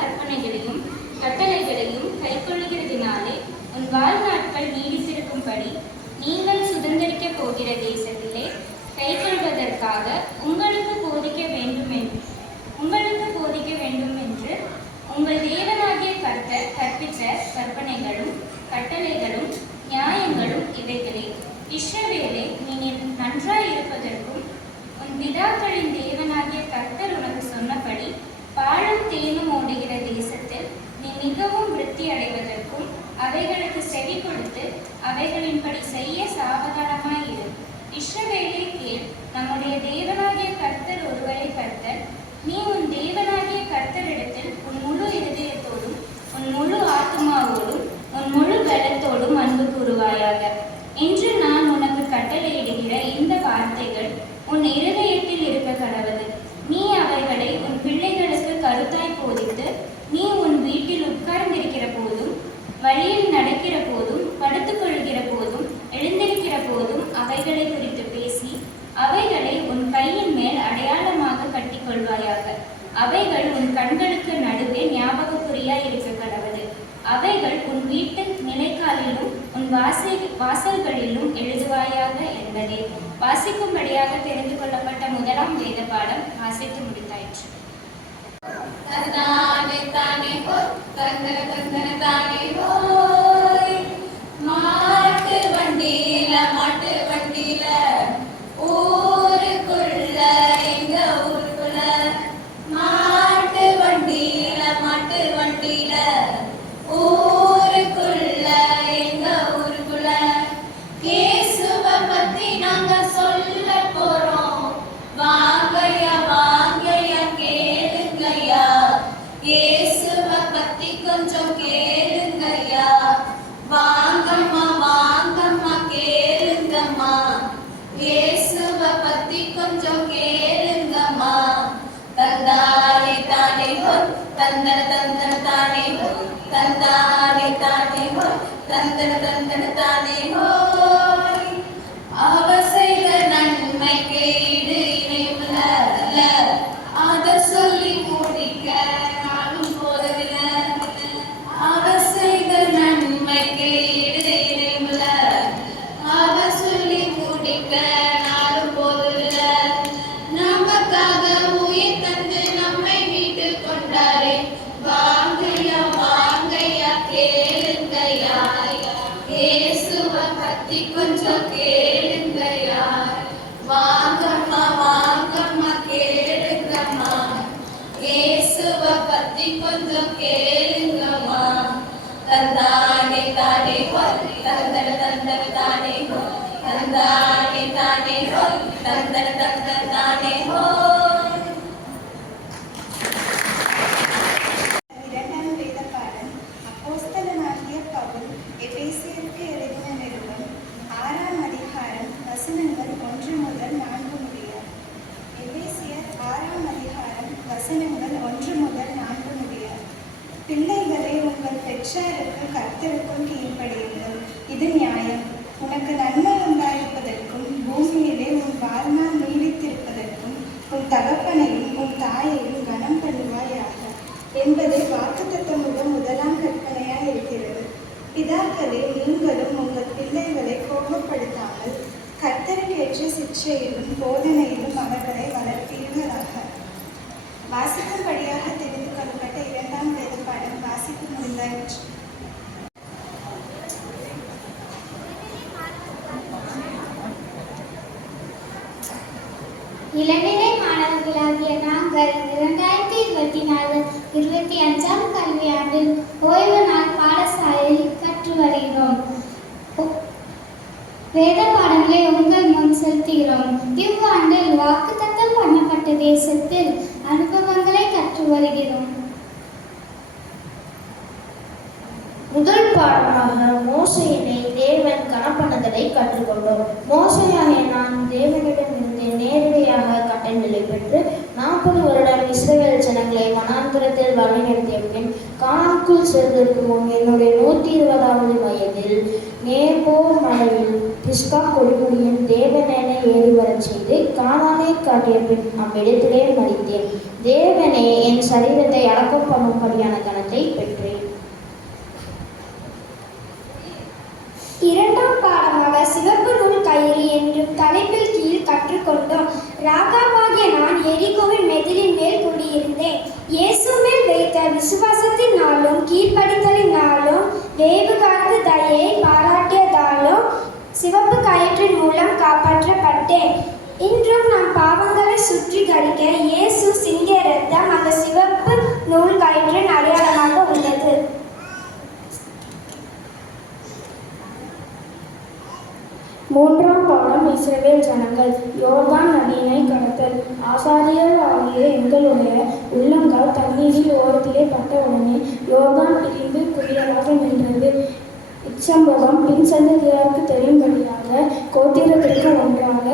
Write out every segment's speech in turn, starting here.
கற்பனைகளையும் கட்டளைகளையும் கைக்கொள்கிறதினாலே உன் வாழ்நாட்கள் நீடித்திருக்கும்படி நீங்கள் சுதந்திரிக்கப் போகிற தேசத்திலே கைக்கொள்வதற்காக உங்களுக்கு போதிக்க வேண்டும் என்று உங்கள் தேவனாகிய கர்த்தர் கற்பித்த கற்பனைகளும் கட்டளைகளும் நியாயங்களும் இவைகளே. இஸ்ரவேலே, நீ நன்றாயிருப்பதற்கும் உன் பிதாக்களின் தேவனாகிய கர்த்தர் உனக்கு சொன்னபடி பாலும் தேனும் ஓடுகிற தேசத்தில் நீ மிகவும் விருத்தி அடைவதற்கும் அவைகளுக்கு செவி கொடுத்து அவைகளின்படி செய்ய சாவதானமாயிரு. இஸ்ரவேலே கேள், நம்முடைய தேவனாகிய கர்த்தர் ஒருவரே கர்த்தர். நீ உன் தேவனாகிய கர்த்தரிடத்தில் உன் முழு இருதயத்தோடும் உன் முழு ஆத்துமாவோடும் உன் முழு பலத்தோடும் அன்பு கூறுவாயாக. இன்று நான் உனக்கு கட்டளையிடுகிற இந்த வார்த்தைகள் உன் இருதயத்தில் இருக்க கடவது. நீ அவைகளை உன் பிள்ளைகளுக்கு கருத்தாய் போதித்து, நீ உன் வீட்டில் உட்கார்ந்திருக்கிற போதும், வழியில் நடக்கிற போதும், படுத்துக் கொள்கிற போதும், எழுந்திருக்கிற போதும் அவைகளை குறித்து பேசி அவைகளை உன் கையின் மேல் அடையாளமாக கட்டிக்கொள்வாயாக. அவைகள் உன் கண்களுக்கு நடுவே ஞாபகக்குறியாய் இருக்க கடவது. அவைகள் உன் வீட்டு நிலைக்காலிலும் உன் வாசல்களிலும் எழுதுவாயாக என்பதே. வாசிக்கும்படியாக தெரிந்து கொள்ளப்பட்ட முதலாம் வேத பாடம் வாசித்து முடித்தாயிற்று. மாட்டு வண்டியில ஊருக்குள்ள எங்க ஊருக்குள்ள மாட்டு வண்டியில ஊருக்குள்ள எங்க ஊருக்குள்ள இயேசுவை பத்தி நாங்க சொல்ல போறோம். வாங்கய்யா வாங்கய்யா கேளுங்கய்யா, இயேசுவை பத்தி கொஞ்சம் கேளுங்கய்யா. வாங்கம்மா வாங்கம்மா கேளுங்கம்மா, இயேசுவை பத்தி கொஞ்சம் கேளுங்கம்மா. தந்தானே தானே ஹோ தந்தன தந்தன தானே ஹோ, தந்தானே தானே ஹோ தந்தன தந்தன தானே ஹோ. அவ செய்த நன்மைக்கு ஈடு இணைவுல அத சொல்லி முடிக்க நானும் போறதில்லை. அவ செய்த நன்மைக்கு ஈடு இணைவுல அவ சொல்லி முடிக்க நானும் போறதில்லை. நமக்காக உயிர் தந்து நம்மை மீட்டு கொண்டாரே. வாங்கய்யா வாங்கய்யா கேளுங்கய்யா, இயேசுவை பத்தி கொஞ்சம் கேளுங்கய்யா. வாங்கம்மா வாங்கம்மா கேளுங்கம்மா, இயேசுவை பத்தி கொஞ்சம் கேளுங்கம்மா. தந்தானே தானே ஹோ தந்தன தந்தன தானே ஹோ, தந்தானே தானே ஹோ தந்தன தந்தன தானே ஹோ. இரண்டாம் வேத பாடம் அப்போஸ்தலனாகிய பவுல் எபேசியருக்கு எழுதின நிருபம் 6ஆம் அதிகாரம் வசனங்கள் 1 முதல் 4 முடிய. எபேசியர் 6ஆம் அதிகாரம் வசனங்கள் 1 முதல் 4 முடிய. பிள்ளைகளே, உங்கள் பெற்றாருக்கு கர்த்தருக்கும் கீழ்ப்படியுங்கள், இது நியாயம். உனக்கு நன்மை உண்டாயிருப்பதற்கும் பூமியிலே உன் வாழ்நாள் நீடித்திருப்பதற்கும் உன் தகப்பனையும் உன் தாயையும் கனம் பண்ணுவாயாக என்பது வாக்குத்தத்தமுள்ள முதலாம் கற்பனையாய் இருக்கிறது. பிதாக்களே, நீங்களும் உங்கள் பிள்ளைகளை கோபப்படுத்தாமல் கர்த்தருக்கேற்ற சிக்ஷையிலும் போதனையிலும் அவர்களை வளர்ப்பீர்களாக. வாசிக்கும்படியாக தெரிந்து கொள்ளப்பட்ட இரண்டாம் வேத பாடம் வாசித்து முடிந்தாயிற்று. இளநிலை மாணவர்களாகிய நாங்கள் 2024-25 கல்வியாண்டில் ஓய்வு நாள் பாடசாலையில் கற்று வருகிறோம். வேத பாடங்களை உங்கள் முன் செலுத்துகிறோம். இவ்வாண்டில் வாக்குத்தத்தம் பண்ணப்பட்ட தேசத்தில் அனுபவங்களை கற்று வருகிறோம். முதல் பாடமாக மோசேயினை தேவன் கனப்பண்ணதலை கற்றுக்கொண்டோம். மோசேயாகிய நான் தேவனிடமிருந்து நேரடியாக கட்டளைகளை பெற்று 40 வருடம் இஸ்ரவேல் ஜனங்களை வனாந்திரத்தில் வழிநடத்திய பின் கானானுக்குள் செல்வதற்கு முன் என்னுடைய 120வது வயதில் நேபோ மலையில் பிஸ்கா கொடிமுடியின் தேவன் என்னை ஏறி வரச் செய்து கானானை காட்டிய பின் அவ்விடத்திலே மடித்தேன். தேவனே, என் சரீரத்தை அடக்கம் பண்ணும்படியான கணத்தை பெற்றேன். இரண்டாம் பாடமாக சிவப்பு நூல் கயிறு என்றும் தலைப்பில் கீழ் கற்றுக்கொண்டோம். ராகாவாகிய நான் எரிகோவின் மெதிலின் மேல் குடியிருந்தேன். இயேசு மேல் வைத்த விசுவாசத்தினாலும் கீழ்ப்படிதலினாலும் வேவு காத்து தயையை பாராட்டியதாலும் சிவப்பு கயிற்றின் மூலம் காப்பாற்றப்பட்டேன். இன்றும் நம் பாவங்களை சுற்றி கழிக்க இயேசு சிந்திய இரத்தம் அந்த சிவப்பு நூல் கயிற்றின் அடையாளமாக உள்ளது. மூன்றாம் பாடம் இஸ்ரவேல் ஜனங்கள் யோர்தான் நதியினை கடத்தல். ஆசாரியராகிய எங்களுடைய உள்ளங்கால் தண்ணீரில் ஓரத்திலே பட்டவுடனே யோர்தான் பிரிந்து குளியலாக நின்றது. இச்சம்பவம் பின் சந்ததியாருக்கு தெரியும்படியாக கோத்திரத்திற்கு ஒன்றாக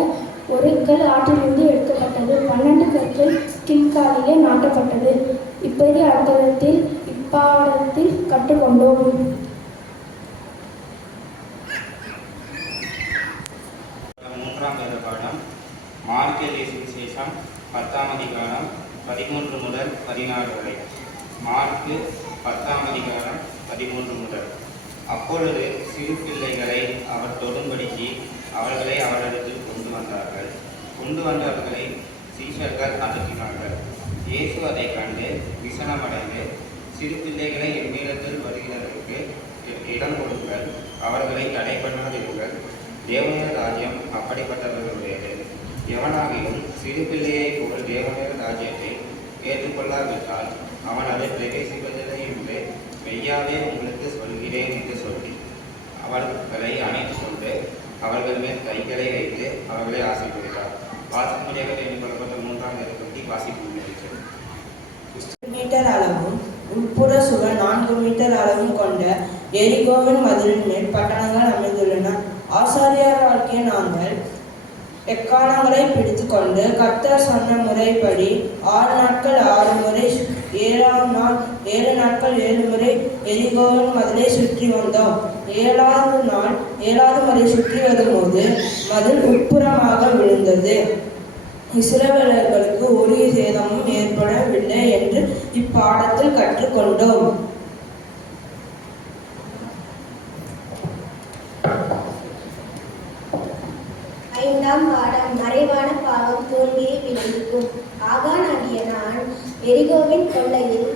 ஒரு கல் ஆற்றிலிருந்து எடுக்கப்பட்டது. 12 கற்கள் கில்காலிலே நாட்டப்பட்டது. இப்படி அர்த்தத்தில் இப்பாடத்தில் கற்றுக்கொண்டோம். மூன்றாம் வேத பாடம் மார்க் சுவிசேஷம் 10ஆம் அதிகாரம் 13 முதல் 14 வரை. மார்க் 10ஆம் அதிகாரம் 13 முதல். அப்பொழுது சிறு பிள்ளைகளை அவர் தொடும்படிக்கு அவர்களை அவரிடத்தில் கொண்டு வந்தவர்களை சீஷர்கள் அனுப்பினார்கள். இயேசு அதை கண்டு விசனமடைந்து, சிறு பிள்ளைகளை என்னிடத்தில் வருகிறதற்கு இடம் கொடுங்கள், அவர்களை தடை பண்ணாதிருங்கள், தேவனுடைய ராஜ்யம் அப்படிப்பட்டவர்களுடையது. எவனாகிலும் சிறு பிள்ளையை போல் தேவனுடைய ராஜ்யத்தை ஏற்றுக்கொள்ளாவிட்டால் அவன் அதை பிரவேசிப்பதில்லை என்று மெய்யாவே உங்களுக்கு சொல்கிறேன் என்று சொல்லி அவர்களை அணைத்துக் கொண்டு அவர்கள் மேல் கைகளை வைத்து அவர்களை ஆசீர்வதித்தார். வாசிப்புமுறையாக எண்ணிக்கொள்ளப்பட்ட 3ஆம் வேதத்தை வாசிப்பு மீட்டர் அளவும் உட்புற சுவர் 4 மீட்டர் அளவும் கொண்ட எரிகோவின் மதிலின் மேல் பட்டணங்கள் அமைந்துள்ளன. ஆசாரியராகிய நாங்கள் எக்காலங்களை பிடித்து கொண்டு கர்த்தர் சொன்ன முறைப்படி 6 நாட்கள் 6 முறை, 7ஆம் நாள் 7 நாட்கள் 7 முறை எரிகோவின் மதிலை சுற்றி வந்தோம். 7ஆவது நாள் 7ஆவது முறை சுற்றி வரும்போது மதில் உட்புறமாக விழுந்தது. இஸ்ரவேலர்களுக்கு ஒரு சேதமும் ஏற்படவில்லை என்று இப்பாடத்தில் கற்றுக்கொண்டோம். ஐந்தாம் பாடம் மறைவான பாவம் தோல்வியை விளைவிக்கும். ஆகானாகிய நான் எரிகோவின் கொள்ளையில்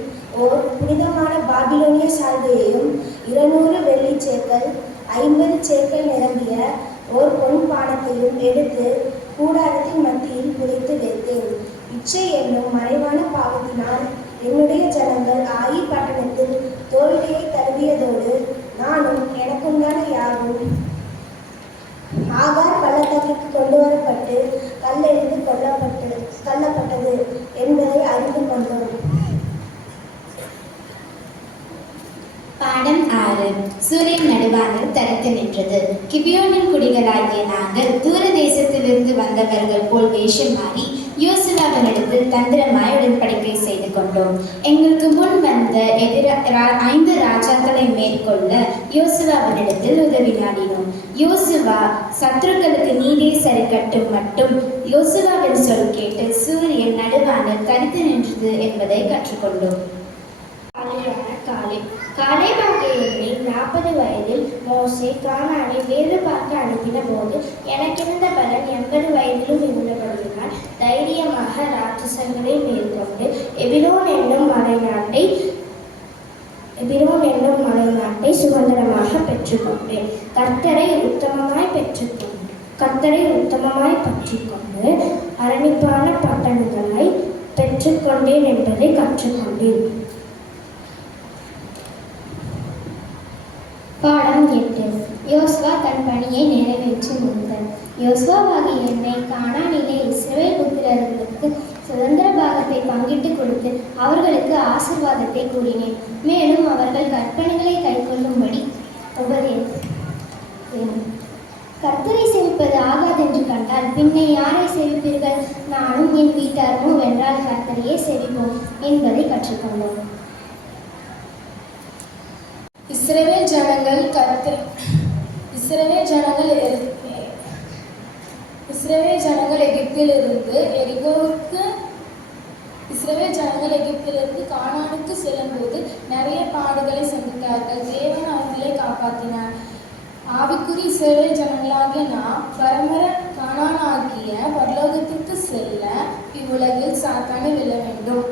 ஓர் புனிதமான பாபிலோனிய சால்வையையும் 200 வெள்ளி சேக்கல் 50 சேக்கல் நிரம்பிய ஓர் பொன் பானத்தையும் எடுத்து கூடாரத்தின் மத்தியில் புதைத்து வைத்தேன். இச்சை என்னும் மறைவான பாவத்தினால் என்னுடைய ஜனங்கள் ஆயி பட்டணத்தில் தோல்வியை தழுவியதோடு நானும் எனக்குண்டான யாரும் ஆகார் பள்ளத்தாக்கிற்கு கொண்டு வரப்பட்டு கல்லெறிந்து கொல்லப்பட்டது என்பதை அறிந்து கொண்டோம். பாடம் 6. சூரியன் நடுவானில் தரித்து நின்றது. கிபியோனின் குடிகளாகிய நாங்கள் தூர தேசத்திலிருந்து வந்தவர்கள் போல் வேஷம் மாறி யோசுவாவினிடத்தில் தந்திரமாய் உடன்படிக்கை செய்து கொண்டோம். எங்களுக்கு முன் வந்த 5 ராஜாக்களை மேற்கொள்ள யோசுவாவினிடத்தில் உதவி நாடினோம். யோசுவா சத்துருக்களுக்கு நீதியை சரி கட்டும் மட்டும் யோசுவாவின் சொல் கேட்டு சூரியன் நடுவானில் தரித்து நின்றது என்பதை கற்றுக்கொண்டோம். காலேபாகிய என்னை 40 வயதில் மோசே கானானை வேறு பார்க்க அனுப்பின போது எனக்கிருந்த பலன் 80 வயதிலும் இருந்தபடியினால் தைரியமாக ராட்சசங்களை மேற்கொண்டு எபிரோன் என்னும் மலைநாட்டை சுதந்திரமாக பெற்றுக்கொண்டேன். கர்த்தரை உத்தமமாய் பற்றிக்கொண்டு அரணிப்பான பட்டணங்களை பெற்றுக்கொண்டேன் என்பதை கற்றுக்கொண்டேன். பாடம் 8. யோசுவா தன் பணியை நிறைவேற்றி முடித்தார். யோசுவாவாகிய என்னை கானானிலே இஸ்ரவேல் புத்திரர்களுக்கு சுதந்திர பாகத்தை பங்கிட்டு கொடுத்து அவர்களுக்கு ஆசீர்வாதத்தை கூறினேன். மேலும் அவர்கள் கற்பனைகளை கைக்கொள்ளும்படி உபதேசித்தேன். கர்த்தரை சேவிப்பது ஆகாதென்று கண்டால் பின்னை யாரை சேவிப்பீர்கள்? நானும் என் வீட்டாரும் வென்றால் கர்த்தரையே சேவிப்போம் என்பதை கற்றுக்கொண்டோம். இஸ்ரவேல் ஜனங்கள் எகிப்திலிருந்து கானானுக்கு செல்லும்போது நிறைய பாடுகளை சந்தித்தார்கள். தேவன் அவர்களை காப்பாற்றினார். ஆவிக்குறி இஸ்ரவேல் ஜனங்களாகிய நாம் பரமர கானானாகிய பரலோகத்திற்கு செல்ல இவ்வுலகில் சாத்தானை வெல்ல வேண்டும்.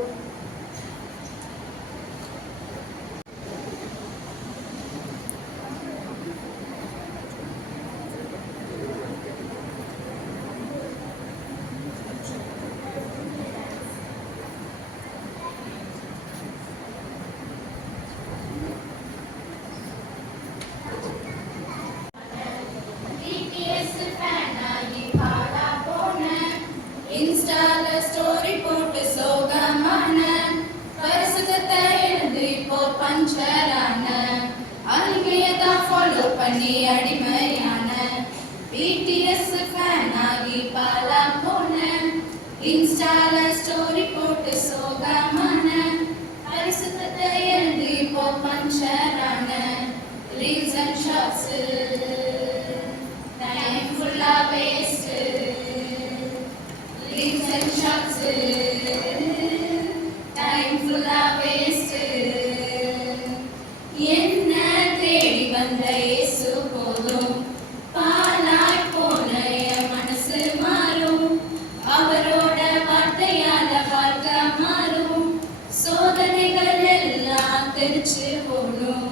அடிமையான BTS ஃபேன் ஆகி பாலா போன இன்ஸ்டால ஸ்டோரி போட்டு சோகமான பரிசுத்தத்தை எழுதி இப்போ பஞ்சரான ரீல்ஸ் அண்ட் ஷார்ட்ஸ் டைம் ஃபுல்லா waste reels and shorts time ஃபுல்லா வேஸ்ட் என்ன தேடி வந்த இயேசு போதும் பாலாய் போன என் மனசு மாறும் அவரோட வார்த்தையால வாழ்க்கை மாறும் சோதனைகள் எல்லாம் தெரிச்சு போடும்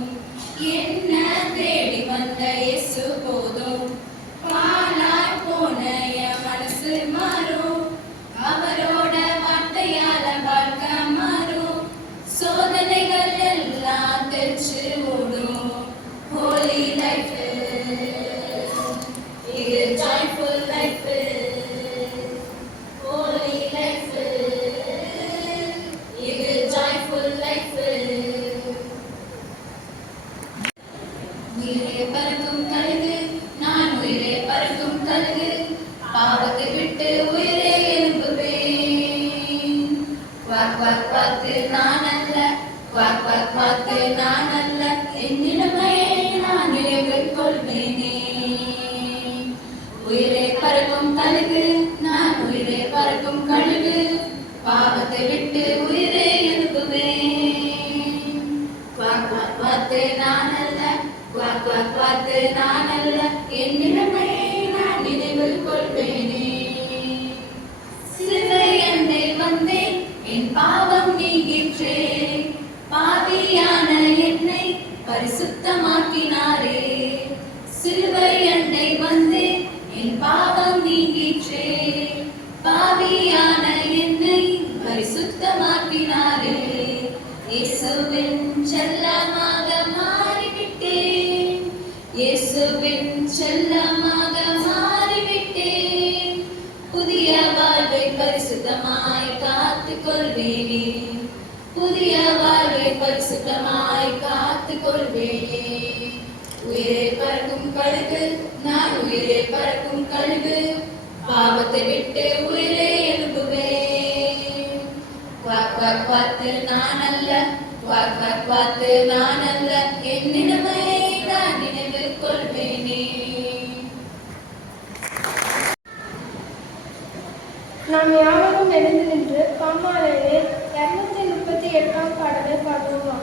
என்ன தேடி வந்த இயேசு போதும் பாலாய் போன என் மனசு மாறும் அவரோட வார்த்தையால வாழ்க்கை மாறும் சோதனைகள் எல்லாம் தெரிச்சு ஓடும் holy life இது joyful life holy life இது joyful life உயிரே பறக்கும் கழுகு நான் உயிரே பறக்கும் கழுகு பாவத்தை விட்டு உயிரே எழும்புவேன் குவாக் குவாக் குவாக்கு நான் அல்ல குவாக் குவாக் குவாக்கு நான் அல்ல என்னிடமையே நான் நினைவில் கொள்வேனே உயிரே பறக்கும் கழுகு நான் உயிரே பறக்கும் கழுகு பாவத்தை விட்டு உயிரே எழுப்புவேன் குவாக் குவாக் குவாக்கு நான் அல்ல குவாக் குவாக் குவாக்கு நான் அல்ல என்னிடமையே நான் நினைவில் கொள்வேனே சிலுவை அண்டை வந்தேன் என் பாவம் நீங்கிற்றே பாவியான என்னை பரிசுத்தமாக்கினாரே சிலுவை அண்டை வந்தேன் என் பாவம் நீங்கிற்றே பாவியான என்னை பரிசுத்தமாக்கினாரே இயேசுவின் செல்லமாக மாறிவிட்டேன் இயேசுவின் செல்லமாக மாறிவிட்டேன் புதிய வாழ்வை பரிசுத்தமாய் காத்துக் கொள்வேனே புதிய வாழ்வை பரிசுத்தமாய் காத்துக் கொள்வேனே உயிரே பறக்கும் கழுகு நான் உயிரே பறக்கும் கழுகு பாவத்தை விட்டு உயிரே எழுப்புவேன் குவாக் குவாக் குவாக்கு நான் அல்ல குவாக் குவாக் குவாக்கு நான் அல்ல என்னிடமே நான் நினைவில் கொள்வேனே நாம் யாவரும் எழுந்து நின்று பாமாலையிலே 238 பாடலை பாடுவோம்.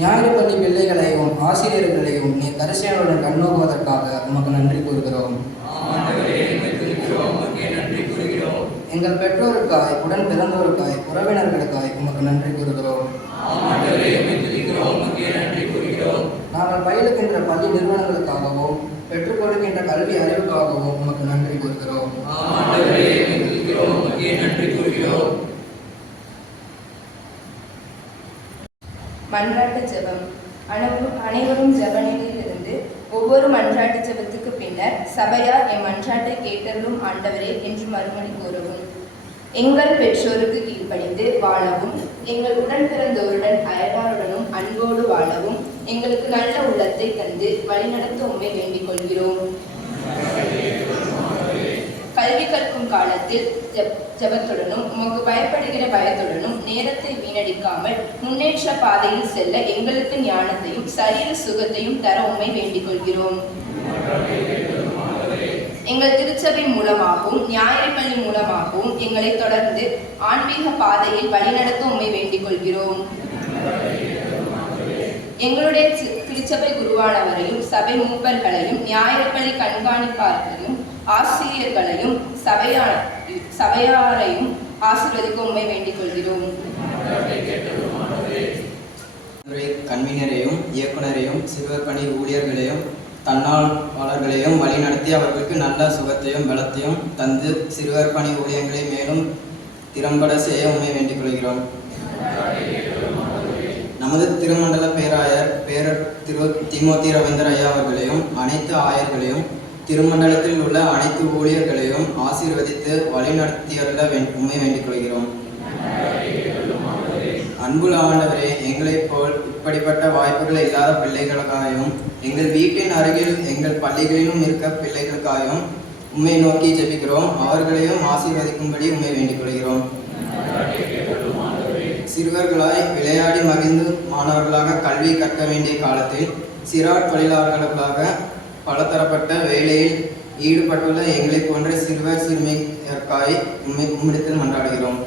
ஞாயிறு பள்ளி பிள்ளைகளையும் ஆசிரியர்களையும் நீ தரிசனத்துடன் கண்ணோக்குவதற்காக உமக்கு நன்றி கூறுகிறோம். எங்கள் பெற்றோருக்காய், உடன் பிறந்தோருக்காய், உறவினர்களுக்காய் உமக்கு நன்றி கூறுகிறோம். நாங்கள் பயிலுகின்ற பள்ளி நிறுவனங்களுக்காகவும் பெற்றுக் கொடுக்கின்ற கல்வி அறிவுக்காகவும் உமக்கு நன்றி கூறுகிறோம். மன்றாட்டு ஜெபம். அனைவரும் ஜெபநிலையில் இருந்து ஒவ்வொரு மன்றாட்டு ஜெபத்துக்கு பின்னர் சபையார் என் மன்றாட்டை கேட்டருளும் ஆண்டவரே என்று மறுமொழி கூறவும். எங்கள் பெற்றோருக்கு கீழ்ப்படிந்து வாழவும், எங்கள் உடன் பிறந்தோருடன் அயலாருடனும் அன்போடு வாழவும் எங்களுக்கு நல்ல உள்ளத்தை தந்து வழிநடத்த உம்மை வேண்டிக் கொள்கிறோம். கல்வி கற்கும் காலத்தில் ஜபத்துடனும் உமக்கு பயப்படுகிற பயத்துடனும் நேரத்தை வீணடிக்காமல் முன்னேற்ற பாதையில் செல்ல எங்களுக்கு ஞானத்தையும் சரீர சுகத்தையும் தர உம்மை வேண்டிக் கொள்கிறோம். எங்கள் திருச்சபை மூலமாகவும் ஞாயிறு பள்ளி மூலமாகவும் எங்களை தொடர்ந்து ஆன்மீக பாதையில் வழிநடத்த உம்மை வேண்டிக் கொள்கிறோம். எங்களுடைய திருச்சபை குருவானவரையும் சபை மூப்பர்களையும் ஞாயிறு பள்ளி கண்காணிப்பாளர்களையும் ஆசிரியர்களையும் சபையாரையும் ஆசீர்வதிக்க உம்மை வேண்டிக் கொள்கிறோம். கன்வீனரையும் இயக்குனரையும் சிறுவர் பணி ஊழியர்களையும் தன்னார்வலர்களையும் வழிநடத்தி அவர்களுக்கு நல்ல சுகத்தையும் பலத்தையும் தந்து சிறுவர் பணி ஊழியர்களை மேலும் திறம்பட செய்ய உண்மை வேண்டிக் கொள்கிறோம். நமது திருமண்டல பேராயர் திரு திமோத்தி ரவீந்தர் ஐயா அவர்களையும் அனைத்து ஆயர்களையும் திருமண்டலத்தில் உள்ள அனைத்து ஊழியர்களையும் ஆசீர்வதித்து வழிநடத்தியருள உண்மை வேண்டிக் கொள்கிறோம். அன்புள்ள ஆண்டவரே, எங்களைப் போல் இப்படிப்பட்ட வாய்ப்புகள் இல்லாத பிள்ளைகளுக்காகவும் எங்கள் வீட்டின் அருகில் எங்கள் பள்ளிகளிலும் இருக்க பிள்ளைகளுக்காகவும் உம்மை நோக்கி ஜெபிக்கிறோம். அவர்களையும் ஆசீர்வதிக்கும்படி உம்மை வேண்டிக் கொள்கிறோம். சிறுவர்களாய் விளையாடி மகிழ்ந்து மாணவர்களாக கல்வி கற்க வேண்டிய காலத்தில் சிறார் தொழிலாளர்களுக்காக பலதரப்பட்ட வேலையில் ஈடுபட்டுள்ள எங்களை போன்ற சிறுவர் சிறுமியர்க்காய் உம்மிடத்தில் மன்றாடுகிறோம்.